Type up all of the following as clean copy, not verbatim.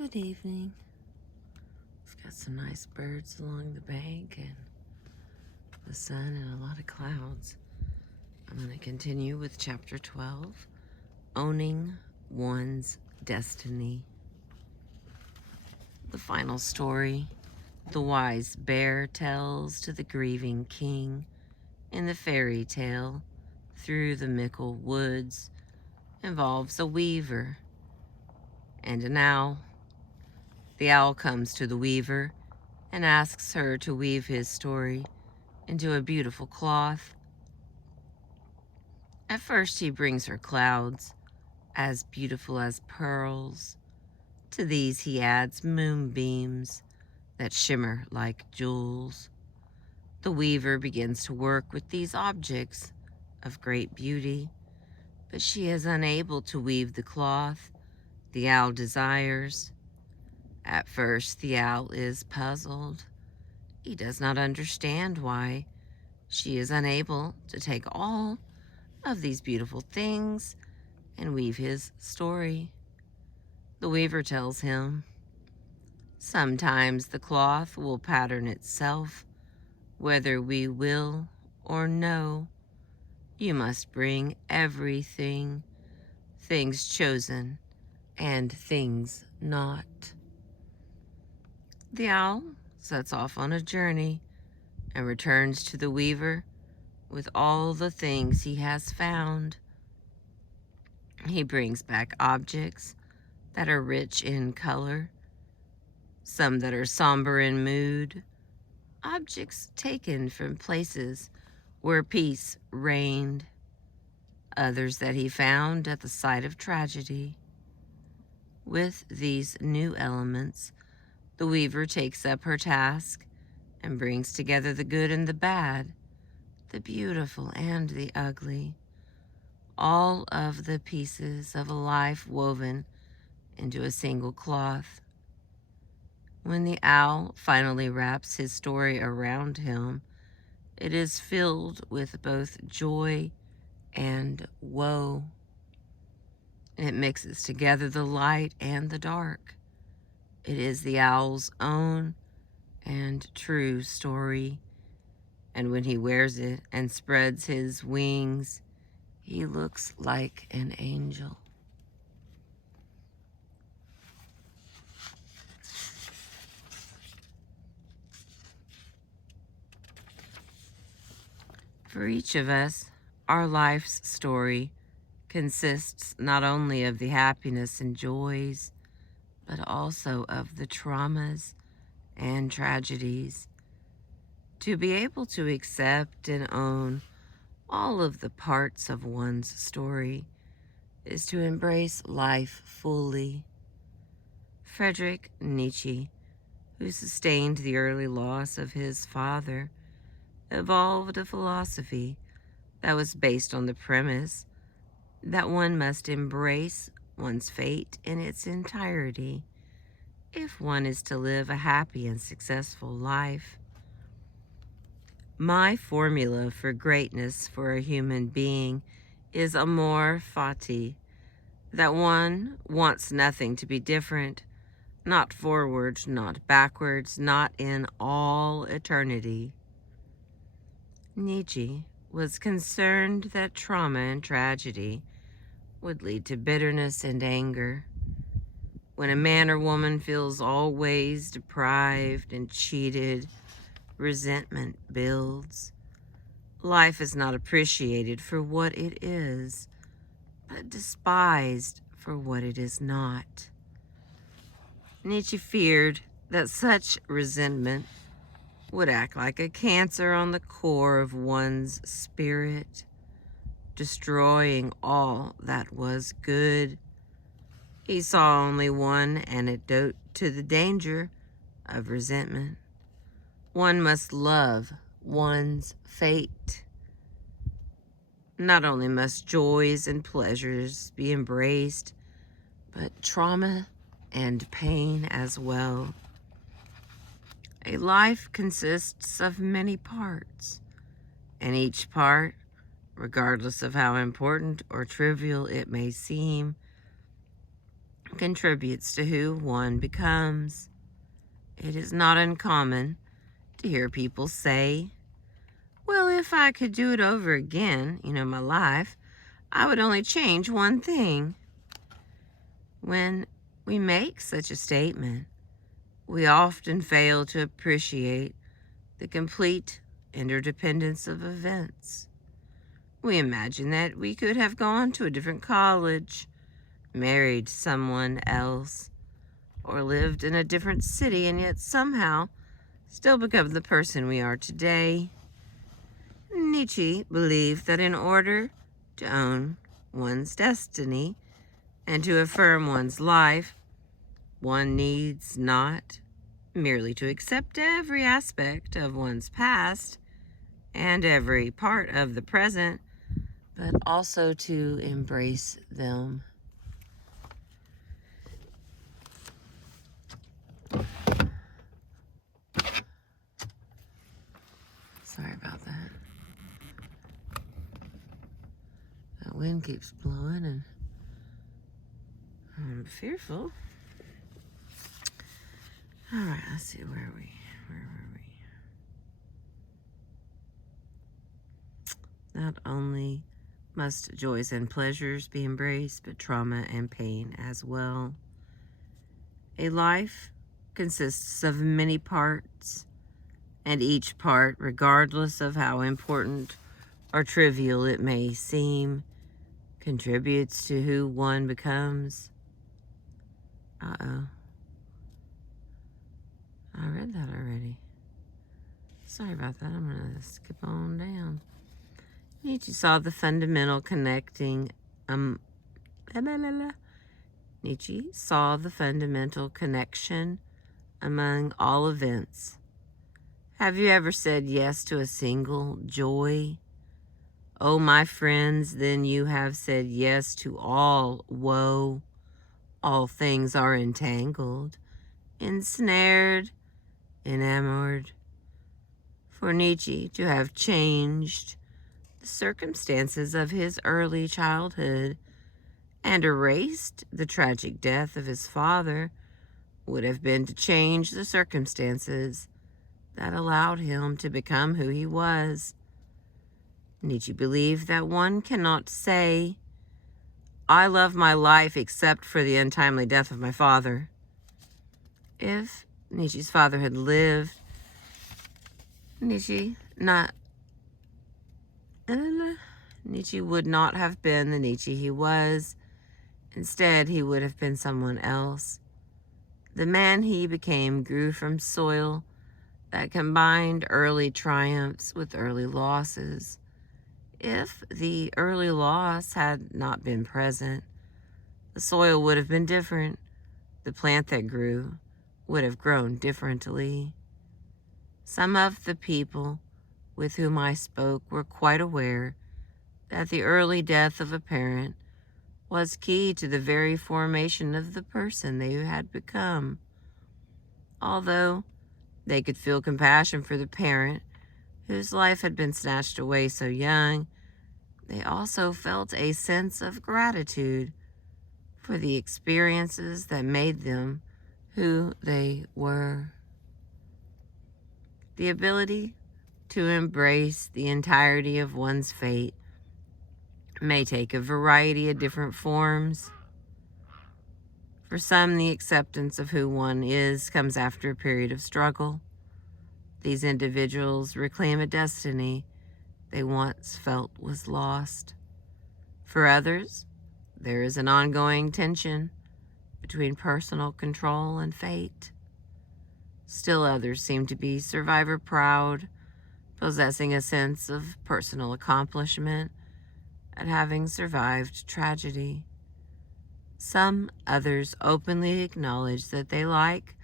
Good evening. It's got some nice birds along the bank and the sun and a lot of clouds. I'm going to continue with chapter 12, Owning One's Destiny. The final story the wise bear tells to the grieving king in the fairy tale Through the Mickle Woods involves a weaver and an owl. The owl comes to the weaver and asks her to weave his story into a beautiful cloth. At first he brings her clouds, as beautiful as pearls. To these he adds moonbeams that shimmer like jewels. The weaver begins to work with these objects of great beauty, but she is unable to weave the cloth the owl desires. At first the owl is puzzled. He does not understand why she is unable to take all of these beautiful things and weave his story. The weaver tells him, sometimes the cloth will pattern itself, whether we will or no. You must bring everything, things chosen and things not. The owl sets off on a journey and returns to the weaver with all the things he has found. He brings back objects that are rich in color, some that are somber in mood, objects taken from places where peace reigned, others that he found at the site of tragedy. With these new elements, the weaver takes up her task and brings together the good and the bad, the beautiful and the ugly, all of the pieces of a life woven into a single cloth. When the owl finally wraps his story around him, it is filled with both joy and woe. It mixes together the light and the dark. It is the owl's own and true story, and when he wears it and spreads his wings, he looks like an angel. For each of us, our life's story consists not only of the happiness and joys, but also of the traumas and tragedies. To be able to accept and own all of the parts of one's story is to embrace life fully. Friedrich Nietzsche, who sustained the early loss of his father, evolved a philosophy that was based on the premise that one must embrace one's fate in its entirety if one is to live a happy and successful life. My formula for greatness for a human being is amor fati, that one wants nothing to be different, not forward, not backwards, not in all eternity. Nietzsche was concerned that trauma and tragedy would lead to bitterness and anger. When a man or woman feels always deprived and cheated, resentment builds. Life is not appreciated for what it is, but despised for what it is not. Nietzsche feared that such resentment would act like a cancer on the core of one's spirit, destroying all that was good. He saw only one antidote to the danger of resentment. One must love one's fate. Not only must joys and pleasures be embraced, but trauma and pain as well. A life consists of many parts, and each part, regardless of how important or trivial it may seem, contributes to who one becomes. It is not uncommon to hear people say, well, if I could do it over again, my life, I would only change one thing. When we make such a statement, we often fail to appreciate the complete interdependence of events. We imagine that we could have gone to a different college, married someone else, or lived in a different city and yet somehow still become the person we are today. Nietzsche believed that in order to own one's destiny and to affirm one's life, one needs not merely to accept every aspect of one's past and every part of the present, but also to embrace them. Sorry about that. That wind keeps blowing and I'm fearful. All right, let's see, where were we? Not only must joys and pleasures be embraced, but trauma and pain as well. A life consists of many parts, and each part, regardless of how important or trivial it may seem, contributes to who one becomes. Uh-oh. I read that already. Sorry about that. I'm going to skip on down. Nietzsche saw the fundamental connecting Nietzsche saw the fundamental connection among all events. Have you ever said yes to a single joy? Oh, my friends, then you have said yes to all woe. All things are entangled, ensnared, enamored. For Nietzsche to have changed the circumstances of his early childhood and erased the tragic death of his father would have been to change the circumstances that allowed him to become who he was. Nietzsche believed that one cannot say, I love my life except for the untimely death of my father. If Nietzsche's father had lived, Nietzsche would not have been the Nietzsche he was. Instead, he would have been someone else. The man he became grew from soil that combined early triumphs with early losses. If the early loss had not been present, the soil would have been different. The plant that grew would have grown differently. Some of the people with whom I spoke were quite aware that the early death of a parent was key to the very formation of the person they had become. Although they could feel compassion for the parent whose life had been snatched away so young, they also felt a sense of gratitude for the experiences that made them who they were. The ability to embrace the entirety of one's fate may take a variety of different forms. For some, the acceptance of who one is comes after a period of struggle. These individuals reclaim a destiny they once felt was lost. For others, there is an ongoing tension between personal control and fate. Still others seem to be survivor proud, possessing a sense of personal accomplishment at having survived tragedy. Some others openly acknowledge that they like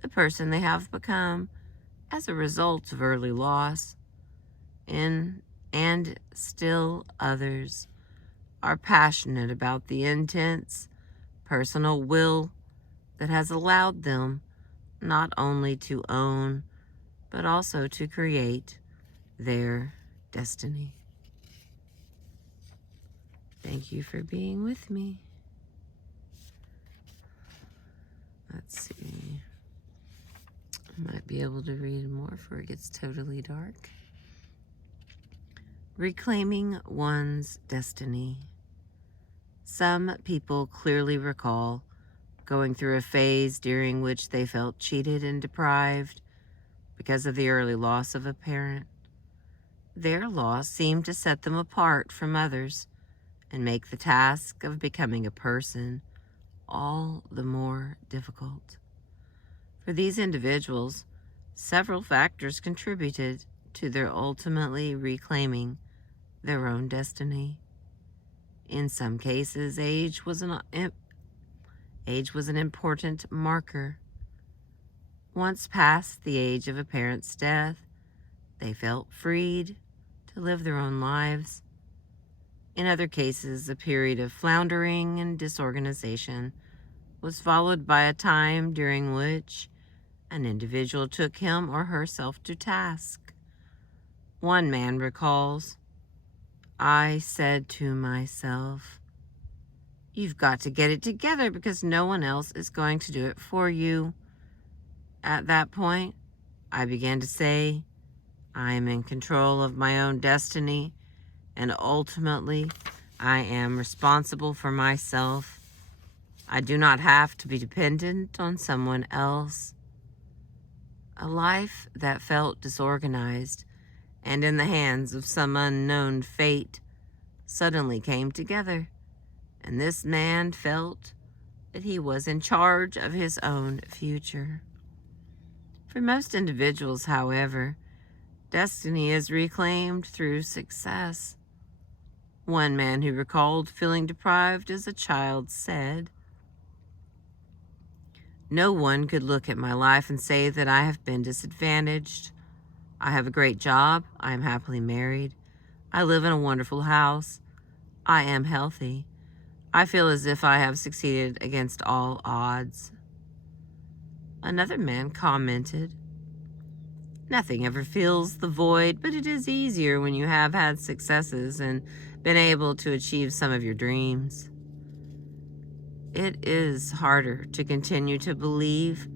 the person they have become as a result of early loss, and still others are passionate about the intense personal will that has allowed them not only to own, but also to create their destiny. Thank you for being with me. be able to read more before it gets totally dark. Reclaiming one's destiny. Some people clearly recall going through a phase during which they felt cheated and deprived because of the early loss of a parent. Their loss seemed to set them apart from others and make the task of becoming a person all the more difficult. For these individuals, several factors contributed to their ultimately reclaiming their own destiny. In some cases, age was an important marker. Once past the age of a parent's death, they felt freed to live their own lives. In other cases, a period of floundering and disorganization was followed by a time during which an individual took him or herself to task. One man recalls, "I said to myself, you've got to get it together because no one else is going to do it for you. At that point, I began to say, I am in control of my own destiny, and ultimately, I am responsible for myself. I do not have to be dependent on someone else." A life that felt disorganized and in the hands of some unknown fate suddenly came together, and this man felt that he was in charge of his own future. For most individuals, however, destiny is reclaimed through success. One man who recalled feeling deprived as a child said, "No one could look at my life and say that I have been disadvantaged. I have a great job. I am happily married. I live in a wonderful house. I am healthy. I feel as if I have succeeded against all odds." Another man commented, "Nothing ever fills the void, but it is easier when you have had successes and been able to achieve some of your dreams. It is harder to continue to believe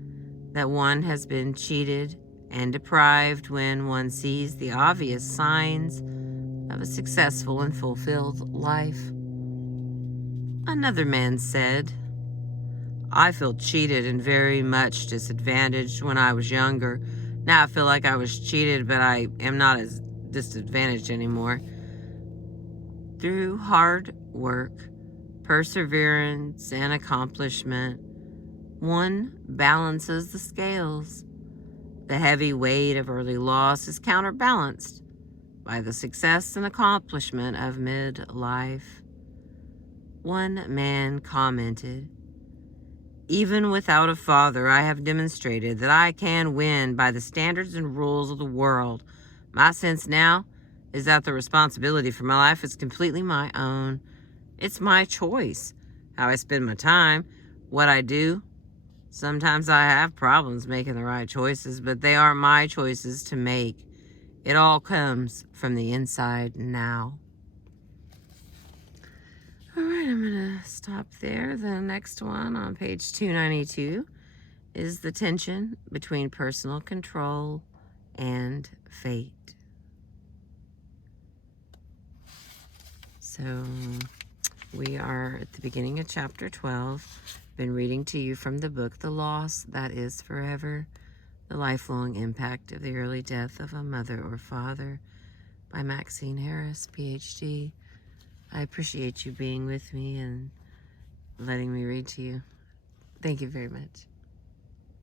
that one has been cheated and deprived when one sees the obvious signs of a successful and fulfilled life." Another man said, "I feel cheated and very much disadvantaged when I was younger. Now I feel like I was cheated, but I am not as disadvantaged anymore. Through hard work, perseverance, and accomplishment, one balances the scales. The heavy weight of early loss is counterbalanced by the success and accomplishment of midlife." One man commented, "Even without a father, I have demonstrated that I can win by the standards and rules of the world. My sense now is that the responsibility for my life is completely my own. It's my choice how I spend my time, what I do. Sometimes I have problems making the right choices, but they aren't my choices to make. It all comes from the inside now." All right, I'm going to stop there. The next one on page 292 is the tension between personal control and fate. So we are at the beginning of chapter 12. Been reading to you from the book, The Loss That Is Forever, The Lifelong Impact of the Early Death of a Mother or Father by Maxine Harris, PhD. I appreciate you being with me and letting me read to you. Thank you very much.